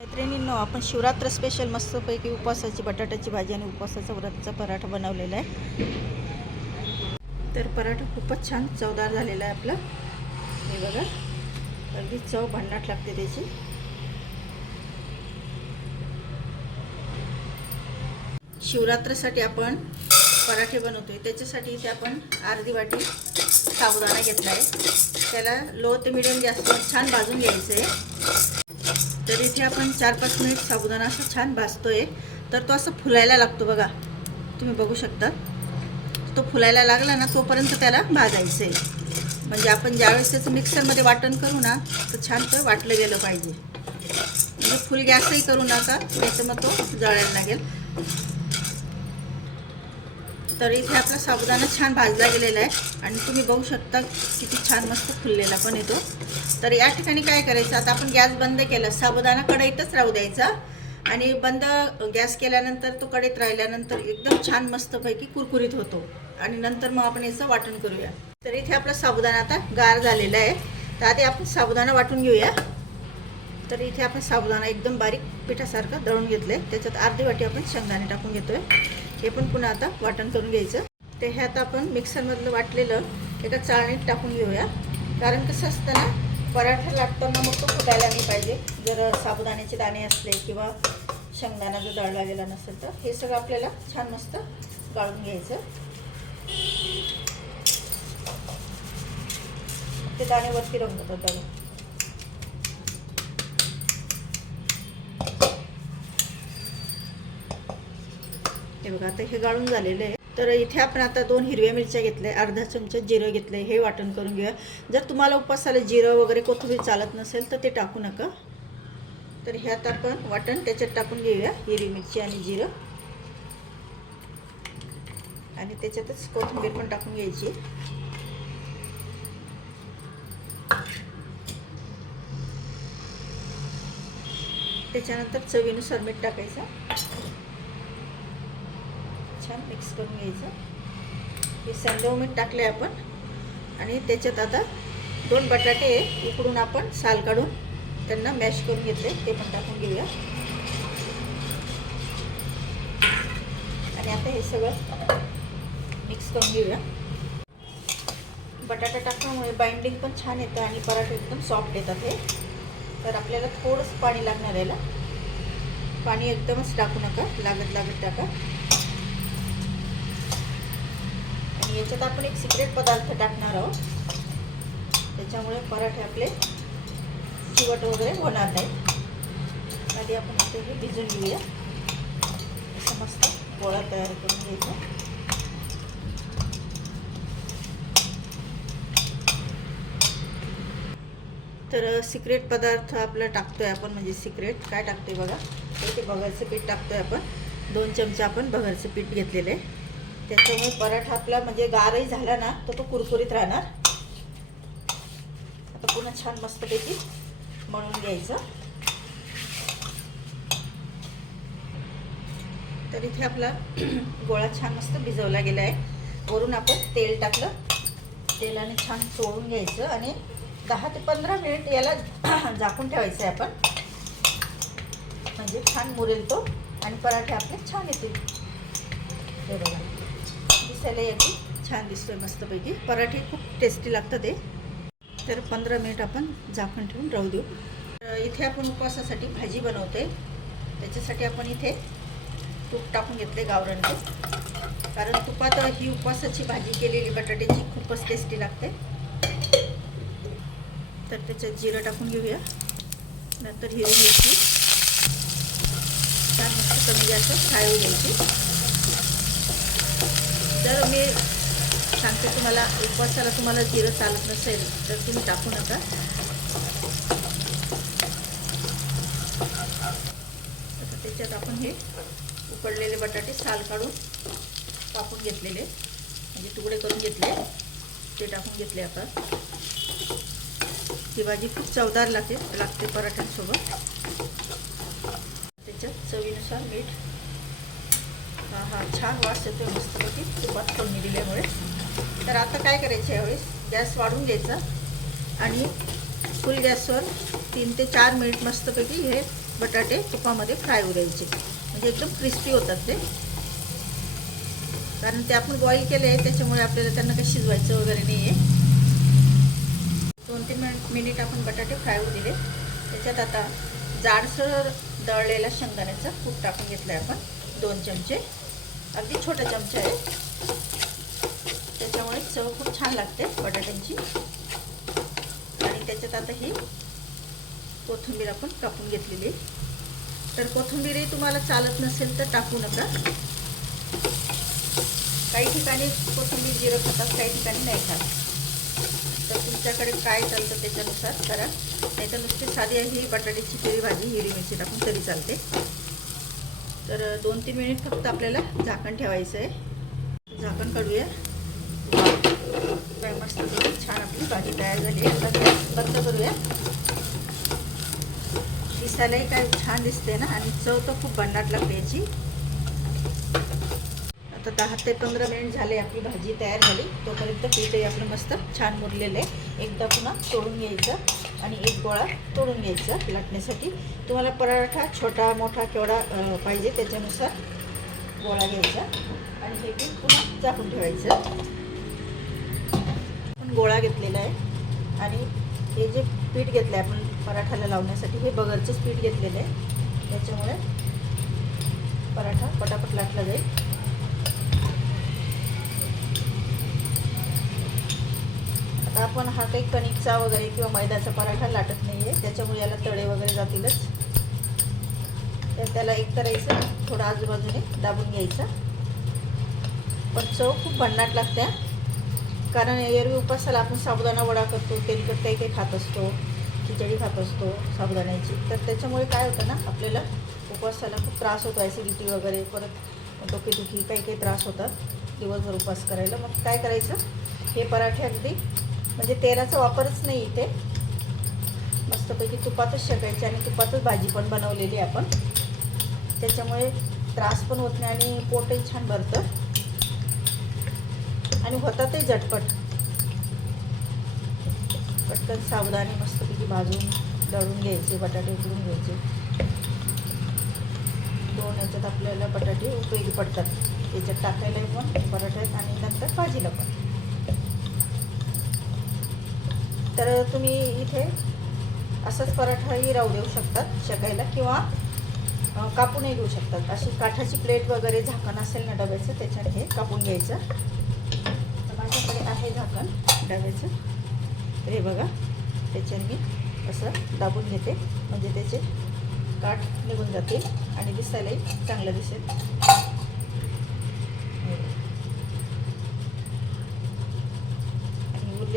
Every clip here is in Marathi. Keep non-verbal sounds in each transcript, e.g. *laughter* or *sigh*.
मैत्रिणींनो आपण शिवरात्र स्पेशल मस्तपैकी उपवासाची बटाट्याची भाजी आणि उपवासाचा व्रतचा पराठा बनवलेला आहे. तर पराठा खूपच छान चवदार झालेला आहे आपला. हे बघा अगदी चव भन्नाट लागते त्याची. शिवरात्रीसाठी आपण पराठे बनवतोय. त्याच्यासाठी इथे आपण अर्धी वाटी साबुदाणा घेतला आहे त्याला लो ते मिडियम जास्त छान भाजून घ्यायचं आहे तर इथे आपण चार पाच मिनिट साबुदाणा असं छान भाजतोय. तर तो असं फुलायला लागतो बघा. तुम्ही बघू शकता. तो फुलायला लागला ना तोपर्यंत त्याला भाजायचं आहे म्हणजे आपण ज्यावेळेस त्याचं मिक्सरमध्ये वाटण करू ना तर छान तो वाटलं गेलं पाहिजे. म्हणजे फुल गॅसही करू नका नाही तर मग तो जळायला लागेल. तर इथे आपला साबुदाणा छान भाजला गेलेला आहे. आणि तुम्ही बघू शकता किती छान मस्त फुललेला पण येतो. तर या ठिकाणी काय करायचं आता आपण गॅस बंद केला साबुदाणा कढईतच राहू द्यायचा. आणि बंद गॅस केल्यानंतर तो कढईत राहिल्यानंतर एकदम छान मस्तपैकी कुरकुरीत होतो. आणि नंतर मग आपण याचं वाटण करूया. तर इथे आपला साबुदाणा आता गार झालेला आहे. तर आधी आपण साबुदाणा वाटून घेऊया. तर इथे आपण साबुदाणा एकदम बारीक पिठासारखं दळून घेतलं आहे त्याच्यात अर्धी वाटी आपण शेंगदाणे टाकून घेतो आहे हे पण पुन्हा आता वाटण करून घ्यायचं. ते ह्यात आपण मिक्सरमधलं वाटलेलं एका चाळणीत टाकून घेऊया. कारण कसं असतं ना पराठा लाटताना मग तो फुटायला नाही पाहिजे. जर साबुदाण्याचे दाणे असले किंवा शेंगदाणा जर दळला गेला नसेल तर हे सगळं आपल्याला छान मस्त गाळून घ्यायचं. ते दाणे वरती रंगतात हे बघा आता हे गाळून झालेलं आहे. तर इथे आपण आता दोन हिरव्या मिरच्या घेतल्या अर्धा चमचा जिरं घेतलं हे वाटण करून घेऊया. जर तुम्हाला उपवासाला जिरं वगैरे कोथिंबीर चालत नसेल तर ते टाकू नका. तर ह्यात आपण वाटण त्याच्यात टाकून घेऊया हिरवी मिरची आणि जिरं. आणि त्याच्यातच कोथिंबीर पण टाकून घ्यायची. त्याच्यानंतर चवीनुसार मीठ टाकायचं. छान मिक्स करून घ्यायचं. हे संदव मीठ टाकले आपण. आणि त्याच्यात आता दोन बटाटे उकडून आपण साल काढून त्यांना मॅश करून घेतले. ते पण टाकून घेऊया. आणि आता हे सगळं मिक्स करून घेऊया. बटाटा टाकल्यामुळे बाइंडिंग पण छान येतं आणि पराठे एकदम सॉफ्ट येतात हे. तर आपल्याला थोडंसं पाणी लागणार याला. पाणी एकदमच टाकू नका. लागत लागत टाका आणि याच्यात आपण एक सिक्रेट पदार्थ टाकणार आहोत. त्याच्यामुळे पराठे आपले चिवट वगैरे होणार नाही आधी आपण इथे हे भिजून घेऊया. असं मस्त गोळा तयार करून घ्यायचा. तर सिक्रेट पदार्थ आपला टाकतोय आपण म्हणजे सिक्रेट काय टाकतोय बघा. तर ते बघरचं पीठ टाकतोय आपण. दोन चमचे आपण बघरचं पीठ घेतलेलं आहे. त्याच्यामुळे पराठा आपला म्हणजे गारही झाला ना तर तो कुरकुरीत राहणार. आता पुन्हा छान मस्तपैकी मळून घ्यायचं. तर इथे आपला *clears throat* गोळा छान मस्त भिजवला गेला आहे. वरून आपण तेल टाकलं. तेलाने छान चोळून घ्यायचं आणि दहा ते पंधरा मिनिट याला *clears throat* झाकून ठेवायचं आहे आपण. म्हणजे छान मुरेल तो आणि पराठे आपले छान येतील. हे बघा. दिसायला याची छान आहे मस्तपैकी. पराठे खूप टेस्टी लागतात ते तर पंधरा मिनिट आपण झाकण ठेवून राहू देऊ. तर इथे आपण उपवासासाठी भाजी बनवते त्याच्यासाठी आपण इथे तूप टाकून घेतले गावरानचे. कारण तुपात ही उपवासाची भाजी केलेली बटाट्याची खूपच टेस्टी लागते. तर त्याच्यात जिरं टाकून घेऊया. नंतर हिरवी मिरची. छान मस्त कमी जास्त फ्राय होऊ द्यायची. जर मी सांगते तुम्हाला उपवासाला तुम्हाला जिरं चालत नसेल तर तुम्ही टाकू नका. आता त्याच्यात आपण हे उकडलेले बटाटे साल काढून कापून घेतलेले. म्हणजे तुकडे करून घेतले. ते टाकून घेतले आपण ही भाजी खूप चवदार लागते लागते पराठ्यांसोबत. त्याच्यात चवीनुसार मीठ हा छान वास येतो मस्तपैकी तुपात फोडणी दिल्यामुळे तर आता काय करायचं यावेळेस गॅस वाढून घ्यायचा आणि फुल गॅसवर तीन ते चार मिनिट मस्तपैकी हे बटाटे तुपामध्ये फ्राय होऊ द्यायचे म्हणजे एकदम क्रिस्पी होतात ते. कारण ते आपण बॉईल केले आहे त्याच्यामुळे आपल्याला त्यांना काही शिजवायचं वगैरे नाही आहे दोन तीन मिनिट मिनिट आपण बटाटे फ्राय होऊ दिले. त्याच्यात आता जाडसर दळलेला शेंगदाण्याचा कूट टाकून घेतला आहे आपण. दोन चमचे. अगदी छोटा चमचा आहे. त्याच्यामुळे चव खूप छान लागते बटाट्यांची. आणि त्याच्यात आता ही कोथिंबीर आपण कापून घेतलेली तर कोथिंबीरही तुम्हाला चालत नसेल तर टाकू नका. काही ठिकाणी कोथिंबीर जिरं खातात काही ठिकाणी नाही खात. तर तुमच्याकडे काय चालतं त्याच्यानुसार करा. नाही तर नुसती साधी ही बटाट्याची तरी भाजी हिरवी मिरची टाकून तरी चालते. तर दोन तीन मिनिट फक्त आपल्याला झाकण ठेवायचं आहे झाकण काढूया. काय मस्त छान आपली भाजी तयार झाली. आता गॅस बंद करूया. दिसायलाही काय छान दिसते ना आणि चव तर खूप भन्नाट लागते याची. आता दहा ते पंधरा मिनिट झाले आपली भाजी तयार झाली. तोपर्यंत पीठही आपलं मस्त छान मुरलेलं आहे. एकदा पुन्हा सोडून घ्यायचं. आणि एक गोळा तोडून घ्यायचा लाटण्यासाठी. तुम्हाला पराठा छोटा मोठा केवढा पाहिजे त्याच्यानुसार गोळा घ्यायचा. आणि हे पीठ पुन्हा झाकून ठेवायचं. आपण गोळा घेतलेला आहे. आणि हे जे पीठ घेतलं आहे आपण पराठाला लावण्यासाठी हे बगरचंच पीठ घेतलेलं आहे. त्याच्यामुळे पराठा पटापट लाटला जाईल. आता आपण हा काही कणिकचा वगैरे किंवा मैद्याचा पराठा लाटत नाही आहे त्याच्यामुळे याला तळे वगैरे जातीलच. तर त्याला एक करायचं थोडं आजूबाजूने दाबून घ्यायचा. पण चव खूप भन्नाट लागते कारण एरवी उपासाला आपण साबुदाणा वडा करतो तेलकट काही काही खात असतो खिचडी खात असतो साबुदाण्याची. तर त्याच्यामुळे काय होतं ना आपल्याला उपवासाला खूप त्रास होतो ॲसिडिटी वगैरे परत डोकेदुखी काही काही त्रास होतात दिवसभर उपवास करायला. मग काय करायचं? हे पराठे अगदी म्हणजे तेलाचा वापरच नाही इथे. मस्तपैकी तुपातच शेकायची आणि तुपातच भाजी पण बनवलेली आपण. त्याच्यामुळे त्रास पण होत नाही आणि पोटही छान भरतं. आणि होतातही झटपट. पटकन सावधानी मस्तपैकी भाजून दळून घ्यायचे बटाटे उकडून घ्यायचे. दोन याच्यात आपल्याला बटाटे उपयोगी पडतात. याच्यात टाकायला पण बटाट्यात आणि नंतर भाजीला पण. तर तुम्ही इथे असंच पराठाही राहू देऊ शकतात शेकायला किंवा कापूनही घेऊ शकतात. अशी काठाची प्लेट वगैरे झाकण असेल ना डब्याचं त्याच्यात हे कापून घ्यायचं. तर माझ्याकडे आहे झाकण डब्याचं. तर हे बघा त्याच्याने मी असं दाबून घेते. म्हणजे त्याचे काठ निघून जातील आणि दिसायलाही चांगलं दिसेल हे बघा.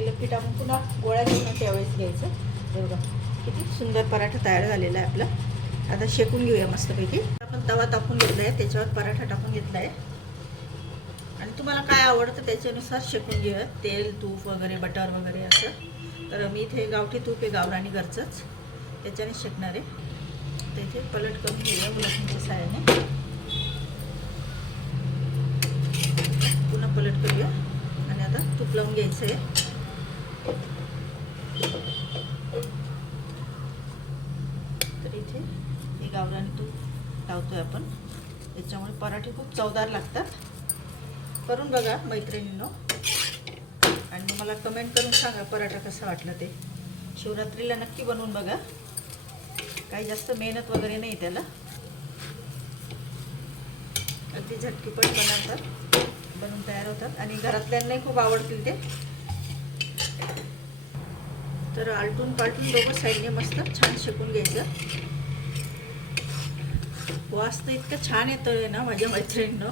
आणि पीठ आपण पुन्हा गोळ्या घेऊन त्यावेळेस घ्यायचं. हे बघा किती सुंदर पराठा तयार झालेला आहे आपला. आता शेकून घेऊया मस्तपैकी. आपण तवा टाकून घेतला आहे त्याच्यावर पराठा टाकून घेतला आहे. आणि तुम्हाला काय आवडतं त्याच्यानुसार शेकून घेऊया. तेल तूप वगैरे बटर वगैरे असं. तर मी इथे गावठी तूप आहे गावरानी घरचंच. त्याच्याने शेकणार आहे. तर इथे पलट करून घेऊया मुलांच्या साह्याने पुन्हा पलट करूया. आणि आता तूप लावून घ्यायचं आहे तर इथे हे गावरानी तूप लावतोय आपण हे खूप चवदार लागतात. करून बघा मैत्रिणींनो. आणि मग मला कमेंट करून सांगा पराठा कसा वाटला ते. शिवरात्रीला नक्की बनवून बघा. काही जास्त मेहनत वगैरे नाही त्याला. अगदी झटकीपट बनवतात. बनवून तयार होतात. आणि घरातल्यांनाही खूप आवडतील ते. तर आलटून पालटून दोघं साईडने मस्त छान शेकून घ्यायचं. वास तर इतकं छान आहे ना माझ्या मैत्रिणीनं.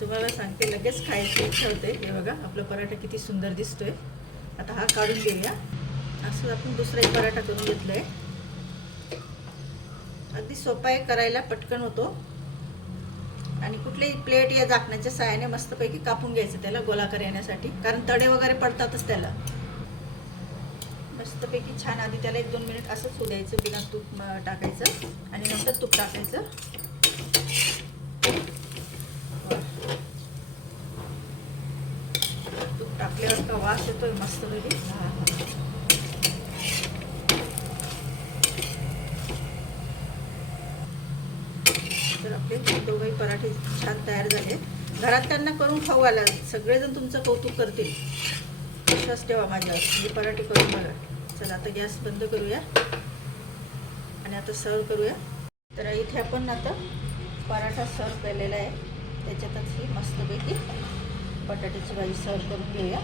तुम्हाला सांगते लगेच खायची इच्छा होते हे बघा आपला पराठा किती सुंदर दिसतोय. आता हा काढून घेऊया. असं आपण दुसरा एक पराठा करून घेतलाय. अगदी सोपा आहे करायला पटकन होतो. आणि कुठलीही प्लेट या झाकण्याच्या साहाय्याने मस्तपैकी कापून घ्यायचं त्याला गोलाकार येण्यासाठी. कारण तडे वगैरे पडतातच त्याला. मस्तपैकी छान आधी त्याला एक दोन मिनिट असंच होऊ द्यायचं बिना तूप टाकायचं. आणि नंतर तूप टाकायचं तूप टाकल्यावर का वास येतोय मस्तपैकी तर आपले दोघंही पराठे छान तयार झाले. घरात त्यांना करून खाऊ आला. सगळेजण तुमचं कौतुक करतील. विश्वास ठेवा माझ्यावर. म्हणजे पराठे करून बघा. चला आता गॅस बंद करूया. आणि आता सर्व करूया. तर इथे आपण आता पराठा सर्व केलेला आहे. त्याच्यातच ही मस्तपैकी बटाट्याची भाजी सर्व करून घेऊया.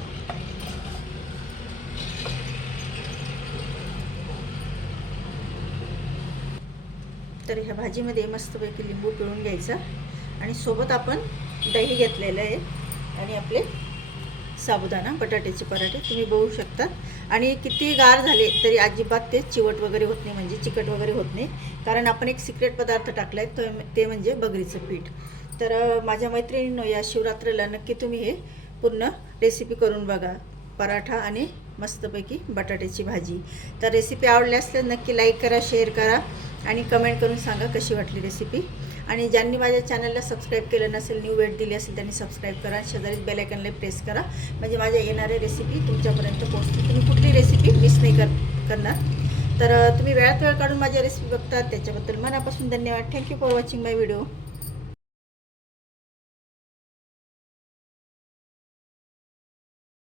तर ह्या भाजीमध्ये मस्तपैकी लिंबू पिळून घ्यायचा. आणि सोबत आपण दही घेतलेलं आहे. आणि आपले साबुदाणा बटाट्याचे पराठे तुम्ही बघू शकता. आणि किती गार झाले तरी अजिबात ते चिवट वगैरे होत नाही म्हणजे चिकट वगैरे होत नाही. कारण आपण एक सिक्रेट पदार्थ टाकला आहे तो ते म्हणजे बगरीचं पीठ. तर माझ्या मैत्रिणींनो या शिवरात्रीला नक्की तुम्ही हे पूर्ण रेसिपी करून बघा. पराठा आणि मस्तपैकी बटाट्याची भाजी. तर रेसिपी आवडली असल्यास नक्की लाईक करा शेअर करा आणि कमेंट करून सांगा कशी वाटली रेसिपी आणि ज्यांनी माझ्या चॅनलला सबस्क्राईब केलं नसेल न्यू वेट दिली असेल त्यांनी सबस्क्राईब करा. शेजारीच बेलायकनला प्रेस करा. म्हणजे माझ्या येणाऱ्या रेसिपी तुमच्यापर्यंत पोहोचतील. तुम्ही कुठली रेसिपी मिस नाही कर करणार. तर तुम्ही वेळात वेळ काढून माझ्या रेसिपी बघता. त्याच्याबद्दल मनापासून धन्यवाद. Thank you for watching my video